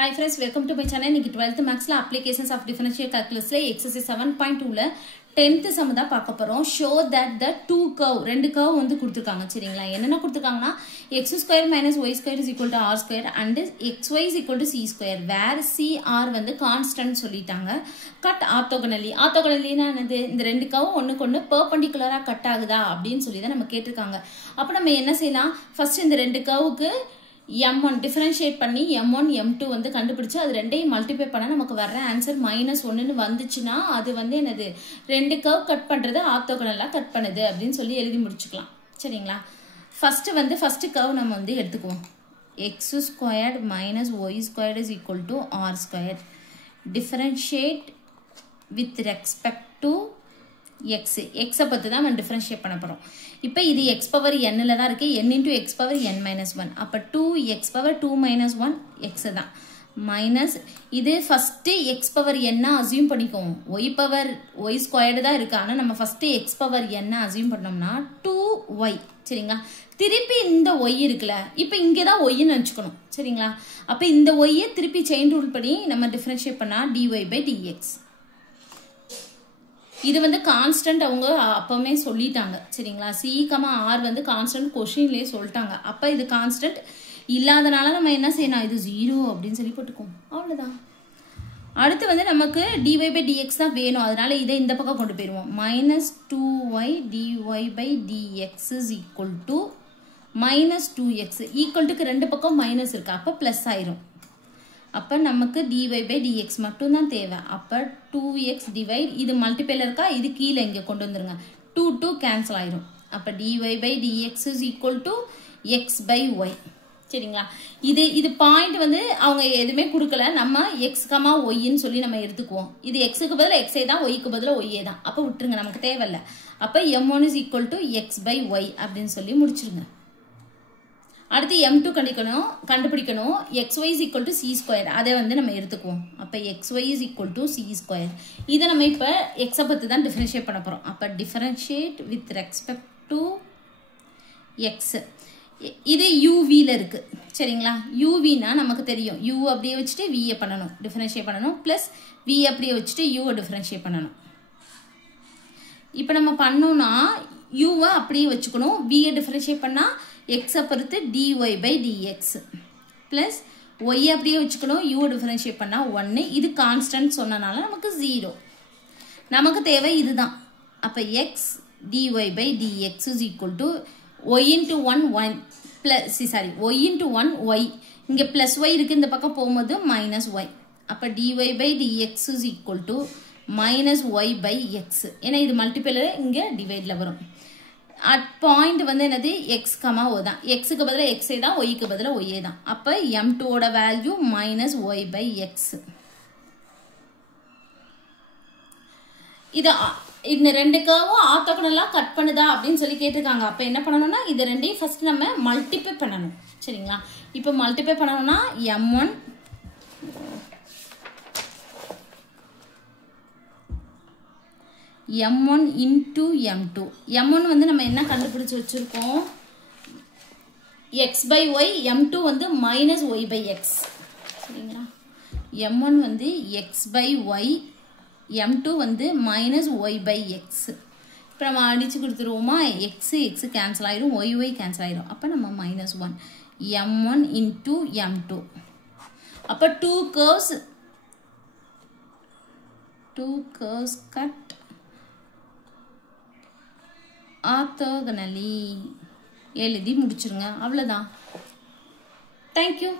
Hi friends, welcome to my channel. இன்னைக்கு 12th Mathsல applications of differential calculusல exercise 7.2ல 10th sum தான் பார்க்க போறோம். Show that the two curve ரெண்டு curve வந்து கொடுத்திருக்காங்க சரிங்களா? என்னென்ன கொடுத்திருக்காங்கன்னா x square minus y square is equal to r square and xy is equal to c square where c r வந்து constant சொல்லிட்டாங்க. Cut orthogonally. Orthogonallyனா என்னது? இந்த ரெண்டு curve ஒண்ணுக்கு ஒண்ணு perpendicular-ஆ கட் ஆகுதா அப்படினு சொல்லி தான் நம்ம கேட்டிருக்காங்க. அப்ப நம்ம என்ன செய்யலாம்? First இந்த ரெண்டு curve-க்கு m1 differentiate பண்ணி m1 m2 வந்து கண்டுபிடிச்சு அது ரெண்டையும் மல்டிப்ளை பண்ணா நமக்கு வர்ற ஆன்சர் -1 ன்னு வந்துச்சுனா அது வந்து என்னது ரெண்டு கர்வ் கட் பண்றது ஆர்த்தோகனலா கட் பண்ணுது அப்படினு சொல்லி எழுதி முடிச்சுக்கலாம் சரிங்களா ஃபர்ஸ்ட் கர்வ் நம்ம வந்து எடுத்துக்குவோம் x squared minus y squared is equal to r squared differentiate with respect to x பத்தி தான் நம்ம டிஃபரன்ஷியேட் பண்ண போறோம். இப்போ இது x பவர் n ல தான் இருக்கு n into x power n minus 1. அப்ப 2x பவர் 2 minus 1 x தான். மைனஸ் இது first x power n assume பண்ணிக்குவோம். y பவர் y ஸ்கொயர்டு தான் இருக்கு. ஆனா நம்ம first x power n assume பண்ணோம்னா 2y சரிங்களா? திருப்பி இந்த y இருக்குல. இப்போ இங்க தான் y ன்னு நினைச்சுக்கணும் சரிங்களா? அப்ப இந்த y திருப்பி செயின் ரூல் படி நம்ம டிஃபரன்ஷியேட் பண்ணா dy/dx. இது வந்து கான்ஸ்டன்ட் அவங்க அப்பவே சொல்லிட்டாங்க சரிங்களா? c, r வந்து கான்ஸ்டன்ட் क्वेश्चनலயே சொல்லிட்டாங்க. அப்ப இது கான்ஸ்டன்ட் இல்லாதனால நம்ம என்ன செய்யணும் இது 0 அப்படினு சொல்லி போட்டுக்குவோம். அவ்வளவுதான். அடுத்து வந்து நமக்கு dy/dx தான் வேணும். அதனால இதை இந்த பக்கம் கொண்டு போய்டுவோம். -2y dy/dx is equal to -2x equal to ரெண்டு பக்கம் மைனஸ் இருக்கு. அப்ப பிளஸ் ஆயிரும். அப்ப நமக்கு dy/dx மட்டும் தான் தேவை. அப்ப 2x divide இது மல்டிப்ளைல இருக்கா இது கீழ இங்க கொண்டு வந்துருங்க. 2 கேன்சல் ஆயிரும். அப்ப dy/dx is equal to x/y சரிங்களா? இது பாயிண்ட் வந்து அவங்க எதுமே கொடுக்கல. நம்ம x, y ன்னு சொல்லி நம்ம எடுத்துக்குவோம். இது x க்கு பதிலா x தான் y க்கு பதிலா y தான். அப்ப விட்டுருங்க நமக்கு தேவையில்ல. அப்ப m1 is equal to x/y அப்படினு சொல்லி முடிச்சிருங்க. அடுத்து m2 கண்டுபிடிக்கணும் xy is equal to c square அதை வந்து நம்ம எடுத்துக்குவோம். அப்ப xy is equal to c square இதை நம்ம இப்ப x பத்தி தான் டிஃபரன்ஷியேட் பண்ண போறோம். அப்ப differentiate with respect to x இது uv ல இருக்கு சரிங்களா? uv னா நமக்கு தெரியும் u அப்படியே வச்சிட்டு v பண்ணனும் டிஃபரன்ஷியேட் பண்ணனும் பிளஸ் v அப்படியே வச்சிட்டு u டிஃபரன்ஷியேட் பண்ணனும். இப்போ நம்ம பண்ணோம்னா u அப்படியே வச்சுக்கணும் v டிஃபரன்ஷியேட் பண்ணா x பொறுத்து dy/dx plus y அப்படியே வச்சுக்கணும் u டிஃபரன்ஷியேட் பண்ணா 1 இது கான்ஸ்டன்ட் சொன்னனால நமக்கு 0 நமக்கு தேவை இதுதான். அப்ப x dy/dx is equal to y into 1 plus y into 1 y இங்க plus y இருக்கு இந்த பக்கம் போகும்போது minus y. அப்ப dy/dx is equal to minus y/x ஏன்னா இது மல்டிப்ளைல இங்க டிவைட்ல வரும். at point வந்து என்னது x, o தான். x க்கு பதிலா x தான் y க்கு பதிலா y தான். அப்ப m2 ஓட வேல்யூ -y/x. இந்த ரெண்டு கர்வும் ஆர்த்தோகனலா கட் பண்ணுதா அப்படினு சொல்லி கேட்டிருக்காங்க. அப்ப என்ன பண்ணனும்னா இது ரெண்டையும் ஃபர்ஸ்ட் நம்ம மல்டிப்ளை பண்ணனும் சரிங்களா? இப்போ மல்டிப்ளை பண்ணனும்னா m1 into m2 m1 வந்து நம்ம என்ன கண்டுபிடிச்சு வச்சிருக்கோம் x/y m2 வந்து -y/x சரிங்களா? m1 வந்து x/y m2 வந்து -y/x. இப்போ நம்ம அடிச்சு கொடுத்துருவோமா x கேன்சல் ஆயிரும் y கேன்சல் ஆயிரும். அப்ப நம்ம -1 m1 into m2 அப்ப two curves cut orthogonally எழுதி முடிச்சிருங்க. அவ்வளவுதான். Thank you.